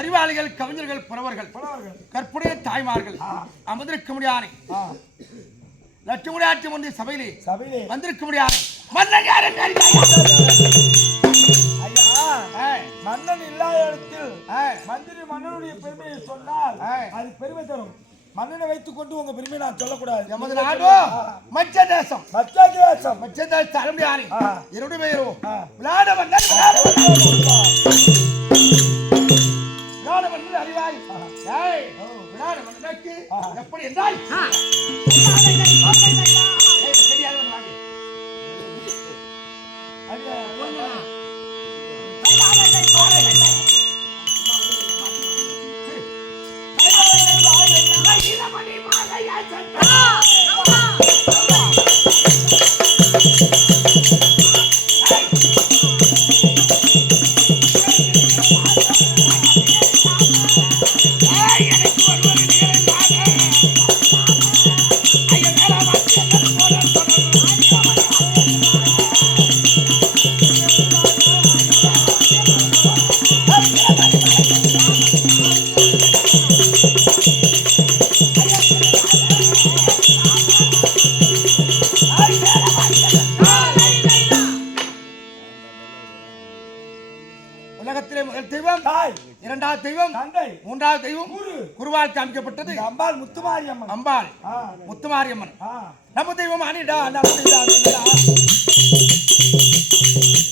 அறிவாளிகள், கவிஞர்கள், புலவர்கள், கற்புடைய தாய்மார்கள் அமர்ந்திருக்க முடியாது. லட்சுமி ஆட்சி முந்தைய சபையிலே வந்திருக்க முடியாது. மன்னன் இல்லாத இடத்தில் மந்திரி மன்னனுடைய பெருமையை சொன்னால் அது பெருமை தரும். மன்னனை வைத்துக் கொண்டு உங்க பெருமை நான் சொல்லக்கூடாது. நமது நாடோ மச்ச தேசம், மச்ச தேசம் அருமையானே. என்னுடைய பெயரும் விளையாட மன்னன் அறிவாய். விளையாட மன்னனுக்கு எப்படி என்றால் இரண்டாவது தெய்வம் தந்தை, மூன்றாவது தெய்வம் குரு. குருவால் காமிக்கப்பட்டது இந்த அம்பாள் முத்துமாரியம்மன். அம்பாள் ஆ, முத்துமாரியம்மன். ஆ. நம்ம தெய்வம் அனிடா நம்முடைய அனிடா.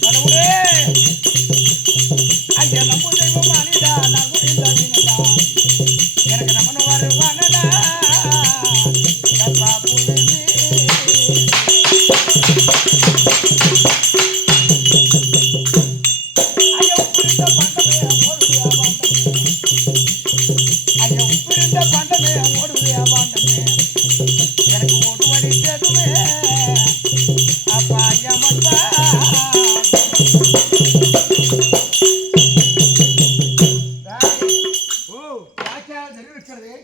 கடவுளே ஐயா நம்ம தெய்வம் அனிடா நம்முடைய அனிடா. எனக்கு நம்மனு வருவானடா கர்ப்பா புலிமே. ஐயா உப்பிருந்த பண்டமே ஓடுதே ஆபாண்டமே. ஐயா உப்பிருந்த பண்டமே ஓடுதே ஆபாண்டமே. எனக்கு ஓடு வடித்ததுமே அப்பா யமன்பா.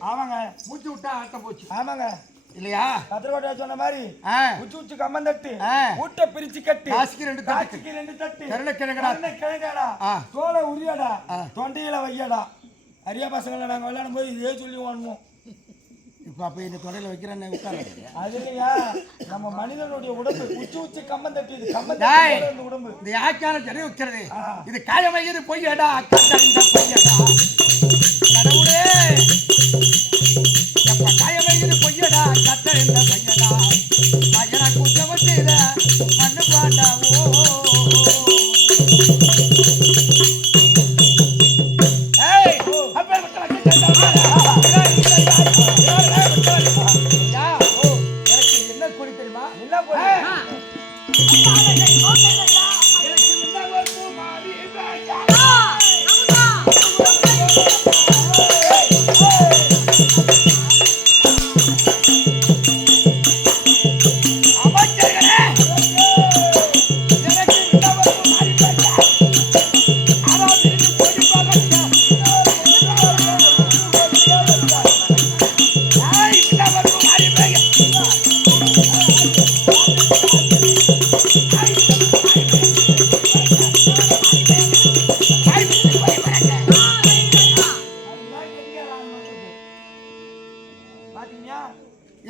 ஆமாங்க, மூச்சு விட்டா ஆட்டம் போச்சு ஆமாங்க. இல்லையா? கதிரகோட்டை சொன்ன மாதிரி ஆ, உச்சு உச்சு கம்மன் தட்டு, ஆ. ஊட்ட பிரிச்சு கட்டு, காசுக்கு ரெண்டு தட்டு, காட்சிக்கு 2 தட்டு, கருணைக்கிழங்கடா. கிழங்கடா, ஆ. தோலை உரியடா, ஆ. தொண்டையில வையடா. அரியா பசங்களை நாங்க விளையாடும் போது இதே சொல்லி வாங்குவோம். இப்ப அப்ப இந்த தொடையில வைக்கிறேன்னு உட்கார. அது இல்லையா, நம்ம மனிதனுடைய உடம்பு உச்சு உச்சு கம்மன் தட்டு, இது கம்மன் டேய். தட்டு இந்த உடம்பு. இந்த யாக்கான ஜரி வைக்கிறது ஆ. இது காயமையது பொய்யடா கண்டறிந்த பொய்யடா. கடவுளே எப்ப காயமையது பொய்யடா கண்டறிந்த பொய்யடா. மகனா குஞ்சம் செய்த மண்ணு பாண்டா. ஓ ஏய் அப்ப விட்டு எனக்கு என்ன கொடி தெரியுமா? என்ன போய் பாத்தீங்களா?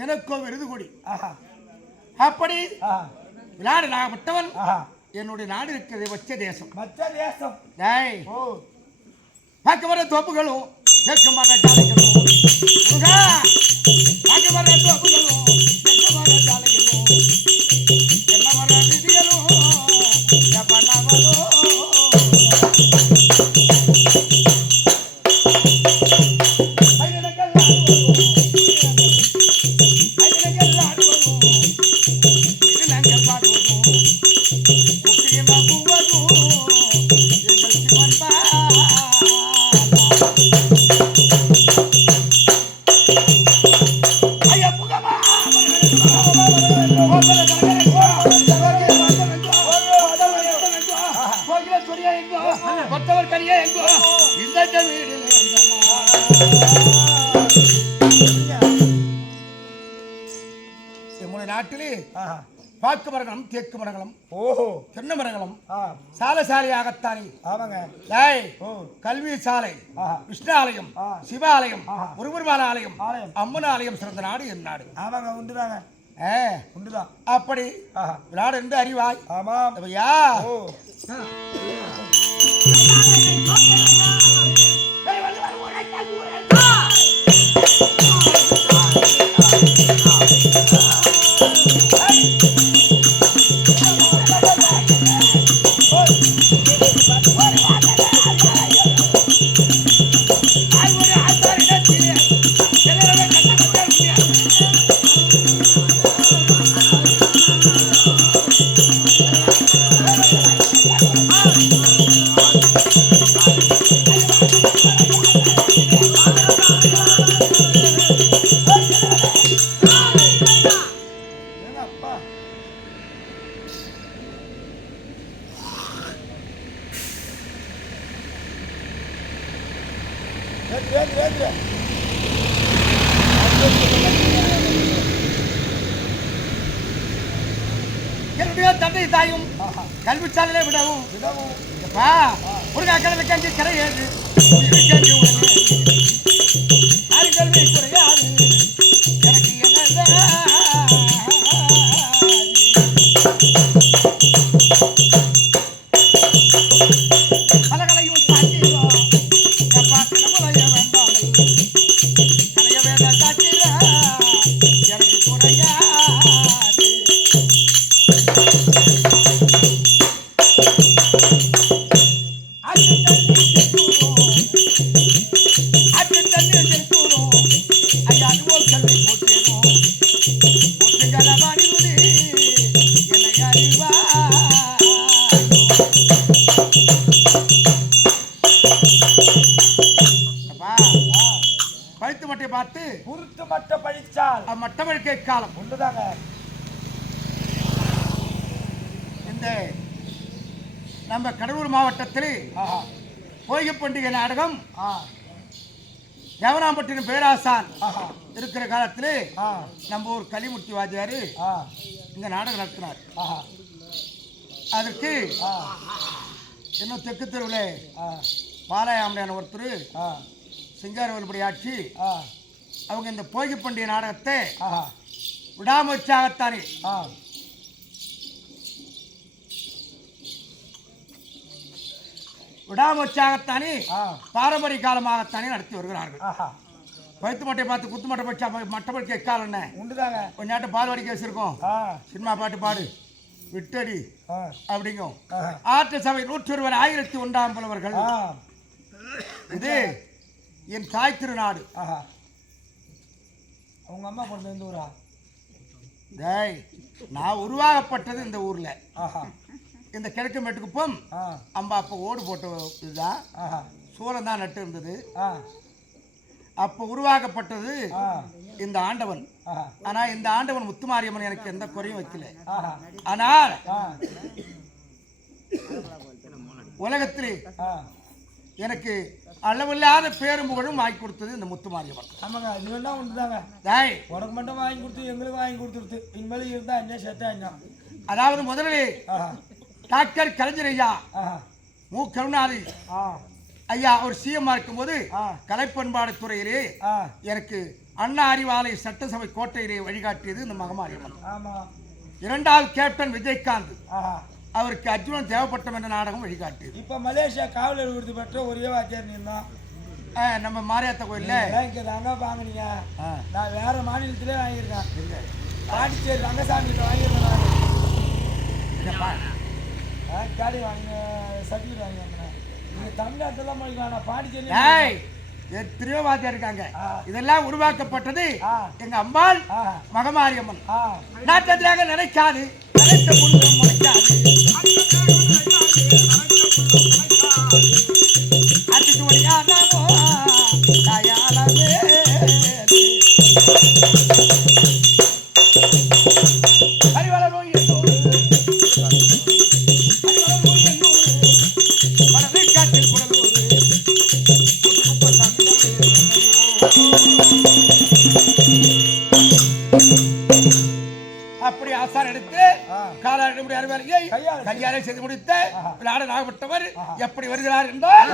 எனக்கோ விருது கொடி. ஆஹா, அப்படி ஆஹா, விளையாடு நாகப்பட்டவன். ஆஹா. என்னுடைய நாடு இருக்கிறது வச்ச தேசம். மச்ச தேசம். டேய் ஓ, பார்க்க வர தோப்புகளும் கேட்க வர ஜாலைகளும் முருகா, பார்க்க வர தோப்புகளும் கேட்க வர ஜாலைகளும் என்ன வர விதிகளும் பண்ணவரும். கொத்தவர் கரியா எங்கோ இந்த வீடு நம்முடைய நாட்டிலே ஆஹா. பாக்கு மரங்களும் தேக்கு மரங்களும் ஓஹோ, தென்னை மரங்களும் ஆ, சாலசாலையாகத்தானே. ஆமாங்க. டேய் ஓ, கல்வி சாலை, ஆஹா, கிருஷ்ணாலயம், ஆ. சிவாலயம், ஆஹா. முருகர்பால ஆலயம், ஆலயம். அம்மன் ஆலயம் சிறந்த நாடு என் நாடு. ஆமாங்க, உண்டுதாங்க, ஆ, உண்டுதான். அப்படி ஆஹா, நாடு என்று அறிவாய். ஆமாம். ஐயா ஓ, ஏங்க அப்பா, ஏத்து. என்னுடைய தந்தை தாயும் ஆஹா, கல்வி சாலையிலே விடவும் விடவும். எப்பா முருகா கடலை கஞ்சி கரை ஏறு கஞ்சி உடனே அது கல்வி குறையாது எனக்கு என்ன பலகளையும் தாண்டிடும் எப்பா பழுத்து மட்டை பார்த்து குருத்து மட்டை பழிச்சால் மட்டமழிக்கை காலம் ஒன்றுதாங்க. இந்த நம்ம கடலூர் மாவட்டத்தில் பொய்கை பண்டிகை நாடகம் தேவனாம்பட்டினம் பேராசான் இருக்கிற காலத்தில் நம்ம ஒரு கலிமுத்தி வாத்தியார் இந்த நாடகம் நடத்தினார். அதற்கு இன்னும் தெற்கு தெருவில் பாலாயாமலையான ஒருத்தர் சிங்காரவல்படி ஆட்சி அவங்க இந்த பொய்கை பண்டிகை நாடகத்தை விடாமுயற்சியாகத்தானே விடாமுயற்சியாகத்தானே பாரம்பரிய காலமாகத்தானே நடத்தி வருகிறார்கள். பழுத்து மட்டை பார்த்து குத்து மட்டை பச்சா மட்டப்படி எக்கால் என்ன உண்டுதாங்க. கொஞ்ச நேரம் பால் வடிக்க வச்சிருக்கோம். சினிமா பாட்டு பாடு விட்டடி அப்படிங்கும். ஆற்று சபை 101 1001 புலவர்கள். இது என் தாய் திருநாடு. அவங்க அம்மா கொண்டு வந்து ஊரா? டேய், நான் உருவாகப்பட்டது இந்த ஊர்ல. இந்த கிழக்கு மேட்டுக்குப்பம் அம்பா அப்போ ஓடு போட்ட இதுதான். சோளம் தான் நட்டு இருந்தது. அப்போ உருவாக்கப்பட்டது இந்த ஆண்டவன். ஆனா இந்த ஆண்டவன் முத்துமாரியம்மன் எனக்கு எந்த குறையும் வைக்கல. ஆனால் உலகத்திலே எனக்கு அளவில்லாத பேரும் புகழும் வாங்கி கொடுத்தது இந்த முத்துமாரியம்மன். ஆமாங்க, அது வேணா ஒன்றுதாங்க. டேய், உனக்கு மட்டும் வாங்கி கொடுத்து எங்களுக்கு வாங்கி கொடுத்துருது. இனிமேல் இருந்தா என்ன சேர்த்தா என்ன? அதாவது முதலிலே டாக்டர் கலைஞர் ஐயா மு கருணாநிதி ஐயா அவர் சிஎம் இருக்கும்போது கலைப்பண்பாடு துறையிலே எனக்கு அண்ணா அறிவாலய சட்டசபை கோட்டையிலே வழிகாட்டியது இந்த மகமாரியம்மன். இரண்டாவது கேப்டன் விஜயகாந்த் அவருக்கு அர்ஜுனன் தேவைப்பட்டம் என்ற நாடகம் வழிகாட்டியது. இப்ப மலேசியா காவலர் விருது பெற்ற ஒரே வாத்தியார் நீந்தான். நம்ம மாரியாத்த கோயில்ல தாங்க வாங்கினீங்க. நான் வேற மாநிலத்திலே வாங்கியிருக்கேன். பாண்டிச்சேரி ரங்கசாமி வாங்கியிருக்கேன். காடி வாங்க சர்டிஃபிகேட் வாங்கியிருக்கேன். நீங்க தமிழ்நாட்டில் படிக்கலாம். பாண்டிச்சேரி எத்தனையோ வாத்தியா இருக்காங்க. இதெல்லாம் உருவாக்கப்பட்டது எங்க அம்பாள் மகமாரியம்மன். நாட்டத்திலாக நினைக்காது, நினைத்த முழுவதும் முளைக்காது. அதுக்கு வழியாதாவோ தயாளவே அறிவளரும் என்னோடு அறிவளரும் என்னோடு மனதை காட்டில் குடலோடு அப்படி ஆசார் எடுத்து காலாடி அறுவலையை கையாலை செய்து முடித்து விளையாட நாகப்பட்டவர் எப்படி வருகிறார் என்றால்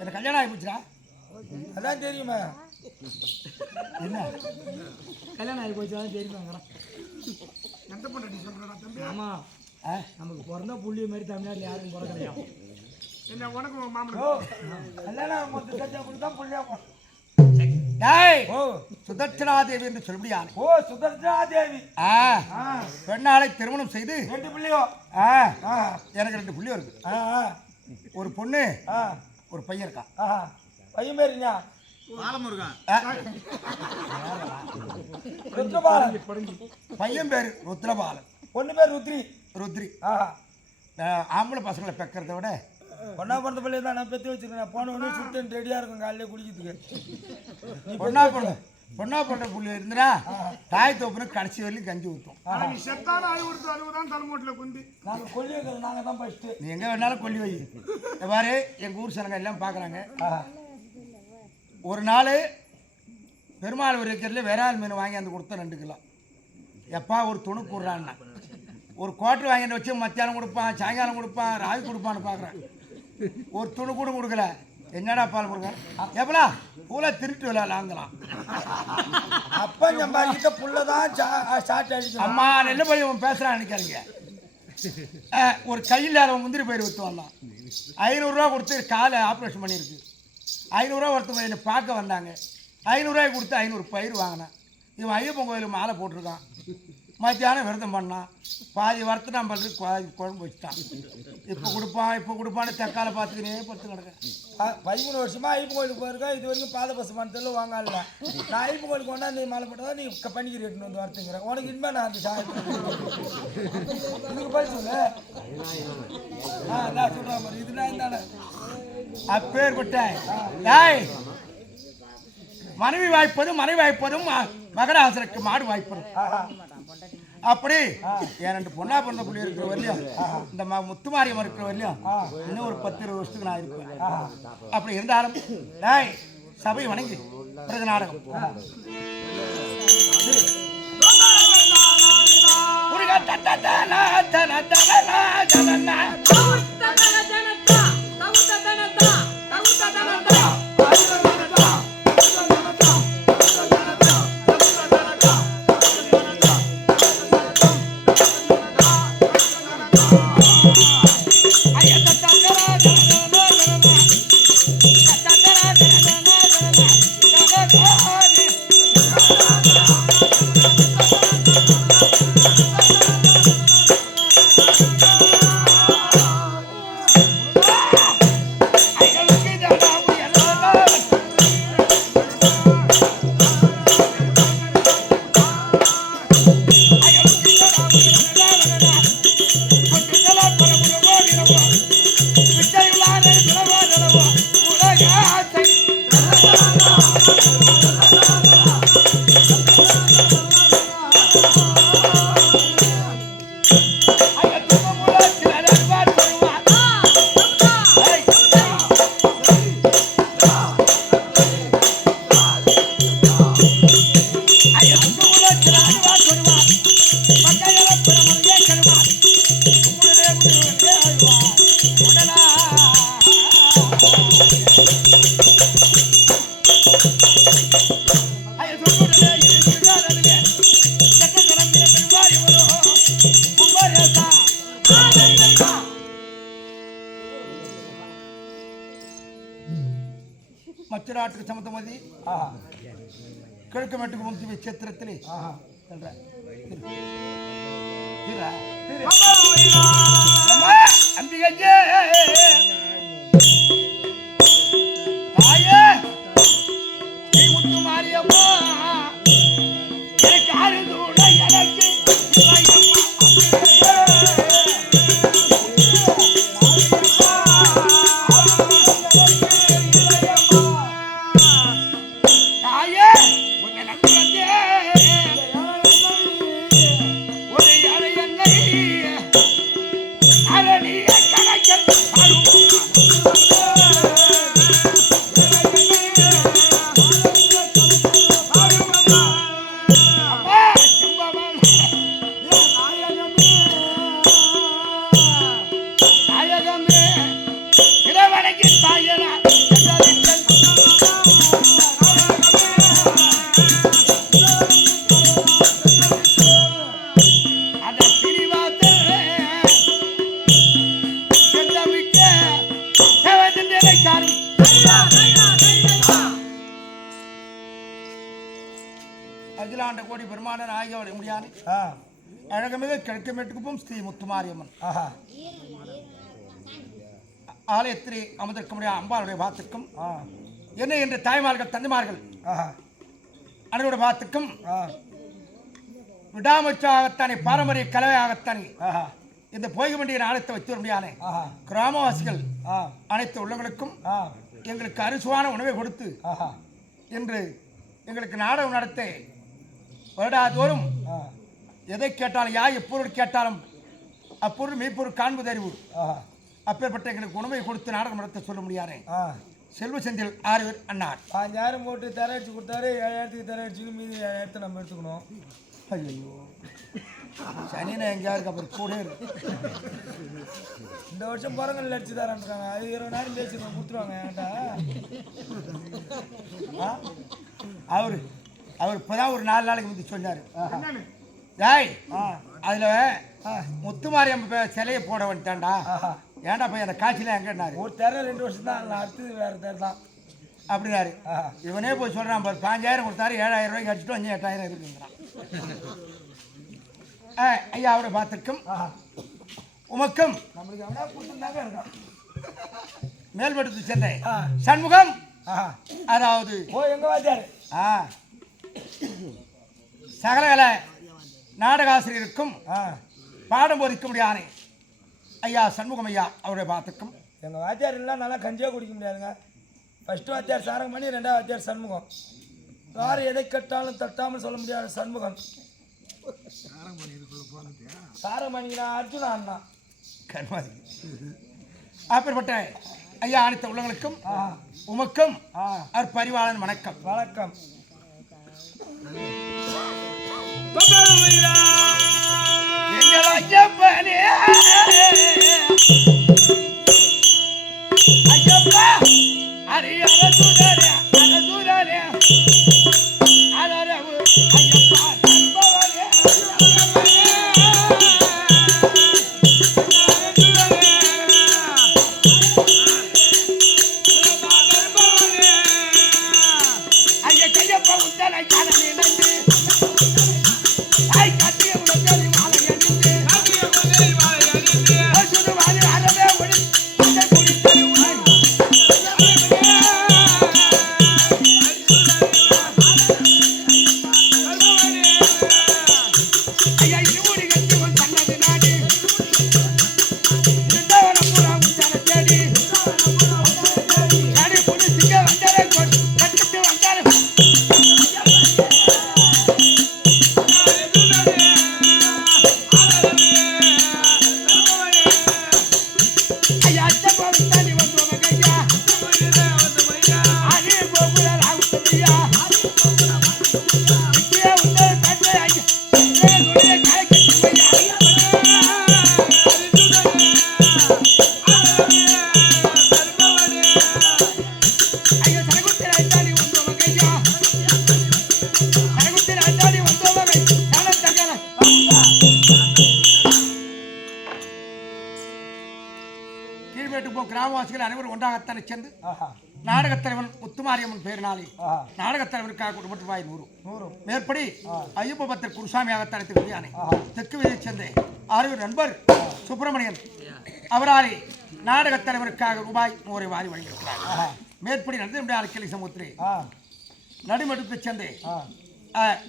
எனக்கு கல்யாணம் ஆகி போச்சுடா. அதான் தெரியுமா? என்ன கல்யாணம் ஆகி போச்சு தெரியுமாங்கிறான். ஆமா, நமக்கு பிறந்தா புள்ளிய மாதிரி தமிழ்நாட்டில் யாரும் பிறக்கலையா? என்ன உனக்கு மாமன் கல்யாணம் கொடுத்தா புள்ளியா? சுதர்சனாதேவி என்று சொல்ல முடியாது. ஓ, சுதர்சனாதேவி பெண்ணாளை திருமணம் செய்து 2 பிள்ளையோ? எனக்கு 2 பிள்ளையோ இருக்கு. ஒரு பொண்ணு ஒரு பையன் இருக்கான். பையன் பேருங்க பையன் பேரு ருத்ரபாலன், பொண்ணு பேர் ருத்ரி. ருத்ரி. ஆம்பளை பசங்களை பெக்கிறத விட பொண்ணா பிறந்த பிள்ளை தான் நான் பெற்று வச்சிருக்கேன். போன உடனே சுத்தம் ரெடியாக இருக்கும் காலையிலே குடிக்கிறதுக்கு. பொண்ணா பிறந்த புள்ளி இருந்தா தாய் தோப்புன்னு கடைசி வரையும் கஞ்சி ஊற்றும். நாங்கள் கொல்லி வைக்கிறோம், நாங்கள் தான் ஃபஸ்ட்டு. நீ எங்கே வேணாலும் கொல்லி வை. பாரு எங்கள் ஊர் சனங்க எல்லாம் பார்க்குறாங்க. ஒரு நாள் பெருமாள் இருக்கிறதுல விரால் மீன் வாங்கி அந்த கொடுத்தா 2 கிலோ. எப்பா ஒரு துணு போடுறான்னா ஒரு கோட்டை வாங்கிட்டு வச்சு மத்தியானம் கொடுப்பான், சாயங்காலம் கொடுப்பான், ராவி கொடுப்பான்னு பார்க்குறேன். ஒரு துணு கூட கொடுக்கல. என்னடா பால் கொடுக்க எப்பலா பூலா திருட்டு விளையாடலாம். அப்பா சம்பாதிக்க புள்ளதான் ஸ்டார்ட் ஆகிடுச்சு. அம்மா நெல்ல போய் அவன் பேசுகிறான் நினைக்காதீங்க. ஒரு கையில் அவன் முந்திரி பயிர் விற்று வந்தான். 500 ரூபா கொடுத்து காலை ஆப்ரேஷன் பண்ணியிருக்கு. 500 ரூபா ஒருத்தவங்க என்னை பார்க்க வந்தாங்க. 500 ரூபாய் கொடுத்து 500 பயிர் வாங்கினேன். இவன் ஐயப்பன் கோயிலுக்கு மாலை போட்டிருக்கான். மத்தியானம் விரதம் பண்ணான். பாதி வறுத்து நம்ம குழம்பு வச்சுட்டான். இப்போ கொடுப்பான்னு தக்கால பார்த்துக்கினே படுத்து கிடக்கேன். 13 வருஷமா ஐயப்பன் கோயிலுக்கு போயிருக்கேன். இது வரைக்கும் பாத பசுமானத்தில் வாங்கல. நான் ஐயப்பன் கோயிலுக்கு கொண்டா நீ மாலை போட்டதான் நீ பண்ணிக்கிட்டு எடுத்துன்னு வந்து வரத்துங்கிறேன். உனக்கு இனிமே நான் அந்த இதுக்கு போய் சொல்லு. நான் சொல்கிறேன் மாதிரி இது நான் தானே அப்பேற்பட்ட மனைவி வாய்ப்பதும் மகராசனுக்கு மாடு வாய்ப்பதும். அப்படி என் 2 பொண்ணா பிறந்த புள்ளி இருக்கிற வரலையும் இந்த முத்துமாரியம் இருக்கிற வரலையும் இன்னும் ஒரு 10-20 வருஷத்துக்கு நான் இருப்பேன். அப்படி இருந்தாலும் சபை வணங்கி பிறகு நாடகம் மச்சராட்டுக்கு சமத்தமதி கிழக்கு மேட்டுக்கு முந்தி நட்சத்திரத்திலே அம்பிகையே தாயே நீ முத்து மாரியம்மா எனக்கு அருந்தூட எனக்கு அகிலாண்ட கோடி பெருமான நாயக முடியாது அழகமிக கிழக்கு மேட்டுக்கும் ஸ்ரீ முத்துமாரியம்மன் ஆலயத்திலே அமர்ந்திருக்க முடியாத அம்பாளுடைய வாத்துக்கும் என்ன என்ற தாய்மார்கள் தந்தைமார்கள் அனைவருடைய வாத்துக்கும் விடாமுச்சாகத்தானே பாரம்பரிய கலவையாகத்தானே இந்த போய்கமண்டிய நாடகத்தை வைத்து முடியானே கிராமவாசிகள் அனைத்து உள்ளவங்களுக்கும் எங்களுக்கு அரிசுவான உணவை கொடுத்து இன்று எங்களுக்கு நாடகம் நடத்த வருடாதோறும் எதை கேட்டாலும் யார் எப்பொருள் கேட்டாலும் அப்பொருள் மெய்ப்பொருள் காண்பது அறிவு அப்பேற்பட்ட எங்களுக்கு உணவை கொடுத்து நாடகம் நடத்த சொல்ல முடியாதே செல்வ செந்தில் 6 பேர் அண்ணார் 5000 போட்டு தர அடிச்சு கொடுத்தாரு 7000க்கு தர அடிச்சு மீதி 7000 நம்ம எடுத்துக்கணும். ஐயோ சனினா எங்கேயாருக்கு அப்புறம் கூட இந்த வருஷம் பிறங்கள் அடிச்சு தரேன்றாங்க. அது 20,000 பேசி கொடுத்துருவாங்க ஏன்டா. அவர் இப்போதான் ஒரு 4 நாளைக்கு முந்தி சொன்னார். ஜாய் அதில் முத்துமாரியம்ம சிலையை போட வந்துட்டான்டா. ஏன்டா போய் அந்த காட்சியில் எங்கன்னாரு. ஒரு தெர 2 வருஷம் தான் அடுத்தது வேறு தெர தான் அப்படின்னாரு. இவனே போய் சொல்கிறான் பாரு 5000 கொடுத்தாரு 7000 ரூபாய்க்கு அடிச்சுட்டு வந்து 8000 இருக்குங்கிறான். ஐயா அவரை பார்த்துருக்கும் உமக்கும் நம்மளுக்கு எவ்வளோ கொடுத்துருந்தாங்க இருக்கான். மேல்படுத்து சென்னை சண்முகம் அதாவது எங்க வாத்தியார் சகலகல நாடகாசிரியருக்கும் பாடம் போதிக்க முடியானே ஐயா சண்முகம் ஐயா அவரை பார்த்துக்கும். எங்கள் வாத்தியார் எல்லாம் நல்லா கஞ்சியாக குடிக்க முடியாதுங்க. ஃபஸ்ட்டு வாத்தியார் சாரங்கமணி, 2வது வாத்தியார் சண்முகம். யார் எதை கட்டாலும் தட்டாமல் சொல்ல முடியாத சண்முகம். சாரமணினா அர்ஜுனா அண்ணா கர்மாதி. அப்பேற்பட்ட ஐயா அனைத்த உள்ளவங்களுக்கும் உமக்கும் பரிவாளன் வணக்கம். வணக்கம். எங்கள் ஐயப்பனே ஐயப்பா அரி அரசுதரே அரசுதரே அரரவு ஐயப்பா தன்பவரே ஐயா கையப்பா உத்தனை காணனே நன்றி ஐ கட்டிய உலகத்தில் மாலை அணிந்து கட்டிய உலகத்தில் மாலை அணிந்து சுடு வாரி அரவே ஒளி இந்த குடித்தல் உணை ஐயா இருமுடி கட்டி உன் தன்னது நாடி இருந்தவன பூரா உன் தேடி அடி புடி சிங்க வந்தரை கட்டிட்டு வந்தாரு கிராமவாசிகள் அனைவரும் ஒன்றாகத்தானே சேர்ந்து நாடகத் தலைவன் முத்துமாரியம்மன் பெயரினாலே நாடகத் தலைவருக்காக கொடுப்பட்டு ரூபாய் 100 மேற்படி ஐயப்ப பக்தர் குருசாமியாகத்தானே திகழ்ந்தானே தெற்கு வீதியைச் சேர்ந்த 6 நண்பர் சுப்பிரமணியன் அவராலே நாடகத் தலைவருக்காக ரூபாய் 100 வாரி வழங்கியிருக்கிறார். மேற்படி நடந்த கிளை சமுத்திரே நடுமடுப்பைச் சேர்ந்த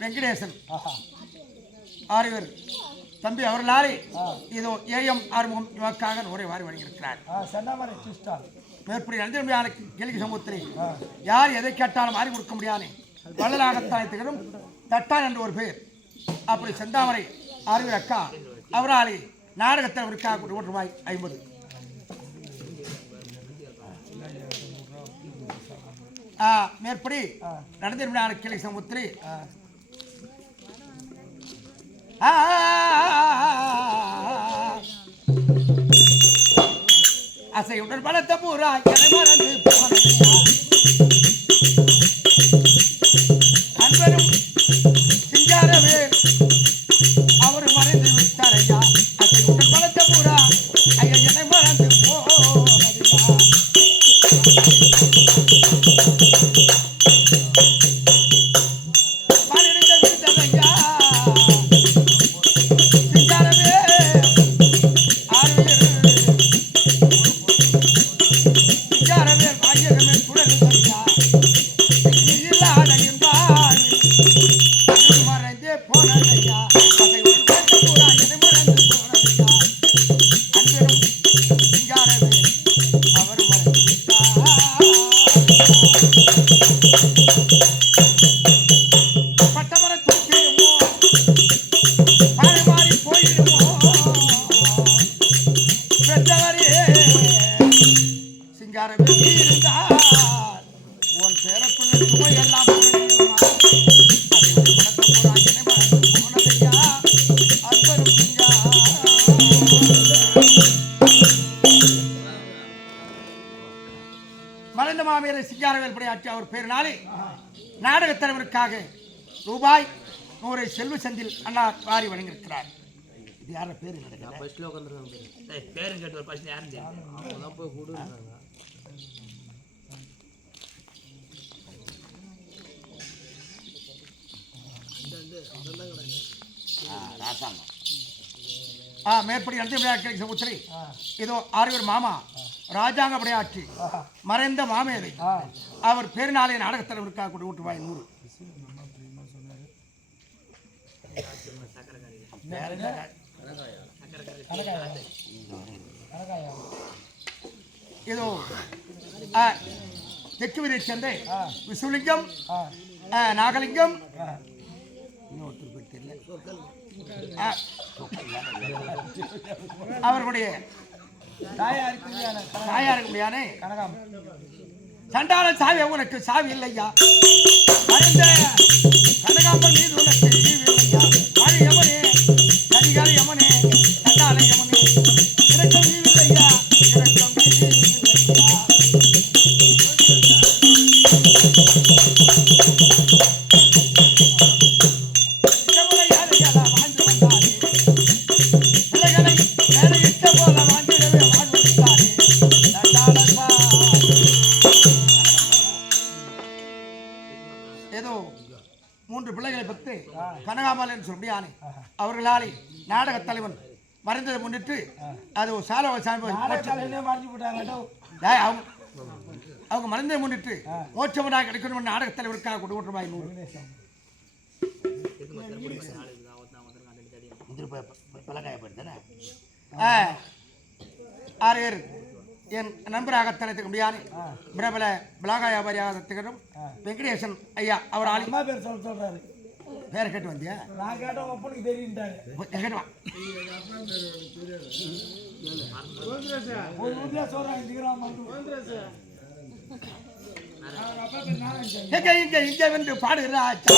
வெங்கடேசன் 6 பேர் தம்பி அவர்களாலே இதோ ஏஎம் ஆறுமுகம் இவக்காக 100 வாரி வழங்கியிருக்கிறார். மேற்படி நந்திரமையான கேள்வி சமூகத்திலே யார் எதை கேட்டாலும் மாறி கொடுக்க முடியாதே வள்ளலாகத்தான் திகழும் தட்டான் என்று ஒரு பேர். அப்படி செந்தாமரை 6 பேர் அக்கா அவராலே நாடகத்தில் அவருக்காக ரூபாய் 50. மேற்படி நடந்திருமையான கேள்வி சமூகத்திலே அசையுடன் பலத்த பூரா என மறந்து அன்பரும் சிங்காரவே அவர் மறைந்து விட்டார் ஐயா. அசையுடன் பலத்த பூரா ஐயா என்னை மறந்து போனதில்லை. Gracias. பட்டமர தூக்கிடுமோ மாறி போயிடுமோ பெற்றவரே சிங்காரம் இருந்தால் உன் பேரப்பிள்ளை சுமையெல்லாம் போயிடுமா மறைந்த மாமேரை சிங்காரவேல் படையாற்றி அவர் பேரினாலே நாடகத் தலைவருக்காக ரூபாய் 100 செல்வ செந்தில் அண்ணா வாரி வழங்கியிருக்கிறார். இது யார பேரு? மேற்படி நடத்தி விளையாட்டு உத்திரை இதோ 6 பேர் மாமா ராஜாங்க படையாற்றி மறைந்த மாமேரை அவர் பேரினாலே நாடகத் தலைவருக்காக கொண்டு ரூபாய் 100. இதோ தெற்கு வீரை சேர்ந்த விசுலிங்கம் நாகலிங்கம் இன்னொருத்தர் பேர் தெரியல அவர்களுடைய தாயாருக்கு முடியான சண்டாள சாவி உனக்கு சாவி இல்லையா மறைந்த கனகாம்பல் மீது உனக்கு ஈவு இல்லையா மழை யமனே கதிகால யமனே சண்டாள யமனே இறக்கம் ஈவு இல்லையா இறக்கம் ஈவு இல்லையா கனகாமல் என்று சொல்லியானே அவர்களாலே நாடக தலைவன் மறைந்ததை முன்னிட்டு அது அவங்க மறைந்ததை முன்னிட்டு மோட்சமனாக கிடைக்கணும் நாடக தலைவருக்காக கொண்டு ரூபாய் 100 6 பேர் என் நண்பராக தலைத்துக்க முடியாது பிரபல பிளாகா வியாபாரியாக திகழும் வெங்கடேசன் ஐயா அவர் ஆளுமா பேர் சொல்றாரு. பேரை கேட்டு வந்தியா? நான் கேட்டோம் அப்பனுக்கு தெரியுன்ட்டாரு. கேட்டுவா இங்க வந்து பாடுகிறாச்சா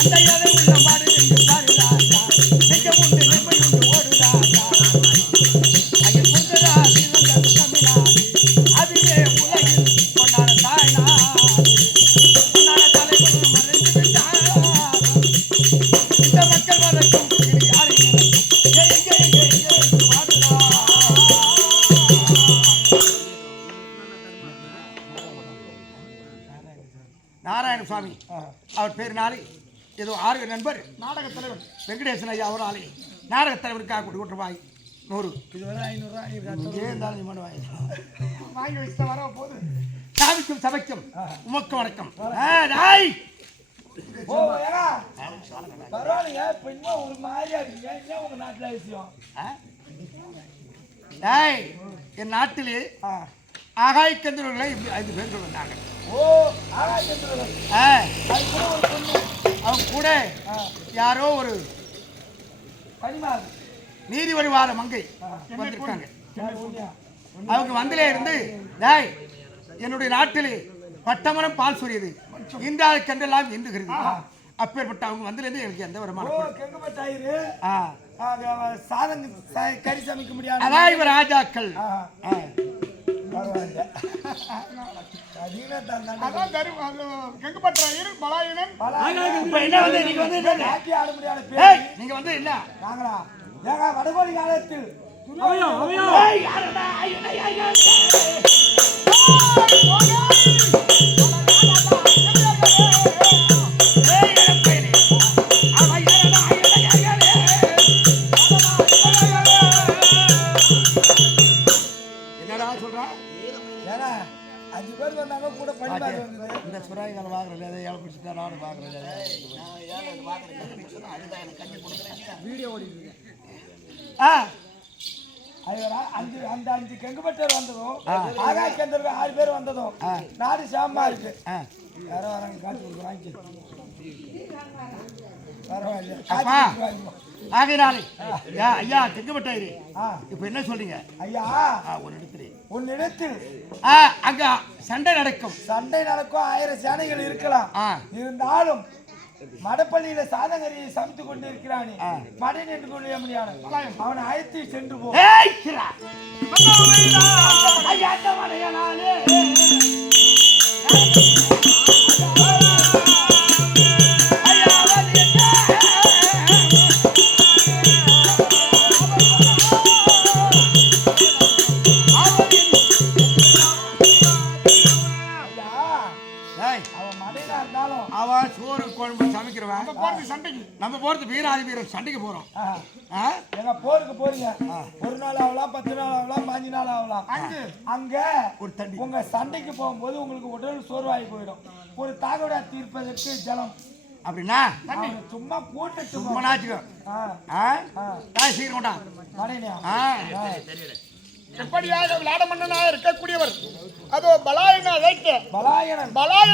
அந்த இலை உள்ள பாடு பாடுகிறாச்சா நெஞ்ச உண்டு நெம்பை உண்டு ஓடுகிறாச்சா அங்கே கொண்டதா சிறந்தது தமிழ்நாடு அதுவே உலகில் கொண்டாட தாய்நாடு கொண்டாட தலைவர் மறைந்து விட்டார் இந்த மக்கள் வரைக்கும் இது யாரையும் நாராயண சுவாமி அவர் பேரினாலே ஏதோ 6 நண்பர் நாடகத் தலைவர் வெங்கடேசன் ஐயா அவர் ஆலை நாடகத் தலைவருக்காக கொண்டு ரூபாய் 100 வாங்கி வச்சு வர போது சாமிக்கும் சபைக்கும் உமக்கு வணக்கம். என் நாட்டிலே ஆகாய கந்தூர்களை 5 பேர்கள் வந்தாங்க. அவங்க கூட யாரோ ஒரு நீதி வழிவார மங்கை வந்திருக்காங்க. அவங்க வந்திலே இருந்து என்னுடைய நாட்டிலே பட்டமரம் பால் சொரியது இன்றால் கண்டெல்லாம் எந்துகிறது. அப்பேற்பட்ட அவங்க வந்திலிருந்து எனக்கு எந்த வருமானம் கறி சமைக்க முடியாது. அதான் இவர் ராஜாக்கள் நீங்க வந்து என்ன வடகோடி காலத்தில் என்னடா சொல்றா 5 பேர் வந்தாங்க கூட இந்த சுராய்கள் வாங்குறல அதை ஏழை பிடிச்சிட்டா நானும் வாங்குறேன். வீடியோ ஓடிட்டு அந்த 5 கெங்குபட்டர் வந்ததும் ஆகாய்கந்தர்கள் 6 பேர் வந்ததும் நாடு சாமா இருக்கு. யாரோ வராங்க காட்சி கொடுக்க வாங்கி பரவாயில்ல. ஆகையினாலே ஐயா திங்கப்பட்டாயிரு இப்ப என்ன சொல்றீங்க ஐயா? உன்னிடத்தில் அங்க சண்டை நடக்கும். 1000 சேனைகள் இருக்கலாம். இருந்தாலும் மடப்பள்ளியில சாதகரியை சமைத்து கொண்டு இருக்கிறானே மடை நின்று கொள்ள முடியாது. அவனை அழைத்து சென்று போ. அவன் சோறு குழம்பு சமைக்கிறவன் நம்ம போறது வீராதி வீரர் சண்டைக்கு போறோம். எங்க போருக்கு போறீங்க 1 நாள் ஆகலாம் 10 நாள் ஆகலாம் 5 நாள் ஆகலாம். அங்க ஒரு தண்ணி உங்க சண்டைக்கு போகும்போது உங்களுக்கு உடல் சோர்வாகி போயிடும். ஒரு தாகோட தீர்ப்பதற்கு ஜலம் அப்படின்னா சும்மா போட்டு சும்மா நாச்சுக்கோ. சீக்கிரம் எப்படியாக விளையாட மன்னனாக இருக்கக்கூடியவர் அதோ பலாயன அழைத்த பலாயனன்